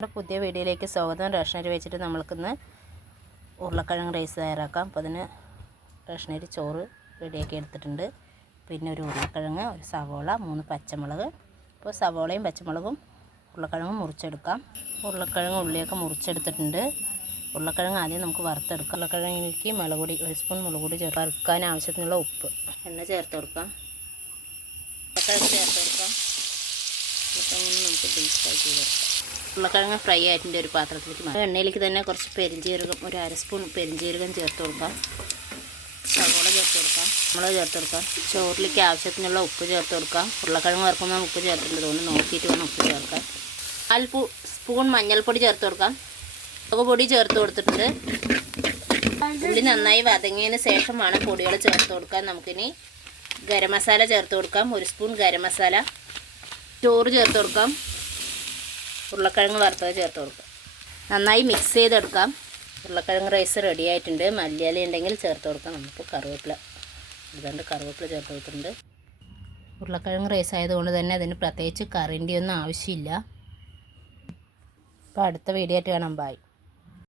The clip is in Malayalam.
നമ്മുടെ പുതിയ വീഡിയോയിലേക്ക് സ്വാഗതം. റേഷനരി വെച്ചിട്ട് നമ്മൾക്കിന്ന് ഉരുളക്കിഴങ്ങ് റൈസ് തയ്യാറാക്കാം. അപ്പോൾ അതിന് റേഷനരി ചോറ് റെഡിയാക്കി എടുത്തിട്ടുണ്ട്. പിന്നെ ഒരു ഉരുളക്കിഴങ്ങ് ഒരു സവോള മൂന്ന് പച്ചമുളക്. അപ്പോൾ സവോളയും പച്ചമുളകും ഉരുളക്കിഴങ്ങും മുറിച്ചെടുക്കാം. ഉരുളക്കിഴങ്ങ് ഉള്ളിയൊക്കെ മുറിച്ചെടുത്തിട്ടുണ്ട്. ഉരുളക്കിഴങ്ങ് ആദ്യം നമുക്ക് വറുത്തെടുക്കാം. ഉരുളക്കിഴങ്ങിലേക്ക് മുളക് പൊടി ഒരു സ്പൂൺ മുളക് പൊടി ചേർത്ത് വറുക്കാൻ ആവശ്യത്തിനുള്ള ഉപ്പ്. എണ്ണ ചേർത്ത് കൊടുക്കാം. ഉരുളക്കിഴങ്ങ് ചേർത്ത് കൊടുക്കാം. ഉരുളക്കിഴങ്ങ് നമുക്ക് ഡീപ്പായി ചെയ്തെടുക്കാം. ഉരുളക്കിഴങ്ങ് ഫ്രൈ ആയിട്ടുണ്ട് ഒരു പാത്രത്തിലേക്ക് മാറ്റാം. എണ്ണയിലേക്ക് തന്നെ കുറച്ച് പെരിഞ്ചീരകം ഒരു അര സ്പൂൺ പെരിഞ്ജീരകം ചേർത്ത് കൊടുക്കാം. സവോള ചേർത്ത് കൊടുക്കാം. മുളക് ചേർത്ത് കൊടുക്കാം. ചോറിലേക്ക് ആവശ്യത്തിനുള്ള ഉപ്പ് ചേർത്ത് കൊടുക്കാം. ഉരുളക്കിഴങ്ങ് വറുക്കുമ്പോൾ ഉപ്പ് ചേർത്തിട്ടുണ്ട്. അതുകൊണ്ട് നോക്കിയിട്ട് വേണം ഉപ്പ് ചേർക്കാം കാൽ പൂ സ്പൂൺ മഞ്ഞൾപ്പൊടി ചേർത്ത് കൊടുക്കാം. പൊടി ചേർത്ത് കൊടുത്തിട്ടുണ്ട്. ഉള്ളി നന്നായി വതങ്ങിയതിന് ശേഷമാണ് പൊടികൾ ചേർത്ത് കൊടുക്കാൻ. നമുക്കിനി ഗരം മസാല ചേർത്ത് കൊടുക്കാം. ഒരു സ്പൂൺ ഗരം മസാല. ചോറ് ചേർത്ത് കൊടുക്കാം. ഉരുളക്കിഴങ്ങ് വറുത്തത് ചേർത്ത് കൊടുക്കാം നന്നായി മിക്സ് ചെയ്തെടുക്കാം. ഉരുളക്കിഴങ്ങ് റൈസ് റെഡി ആയിട്ടുണ്ട്. മല്ലിയില ഉണ്ടെങ്കിൽ ചേർത്ത് കൊടുക്കാം. നമുക്ക് കറിവേപ്പില. അതുകൊണ്ട് കറിവേപ്പില ചേർത്ത് കൊടുത്തിട്ടുണ്ട്. ഉരുളക്കിഴങ്ങ് റൈസ് ആയതുകൊണ്ട് തന്നെ അതിന് പ്രത്യേകിച്ച് കറിന്റെ ഒന്നും ആവശ്യമില്ല. അപ്പോൾ അടുത്ത വീഡിയോ ആയിട്ട് കാണാം. ബായ്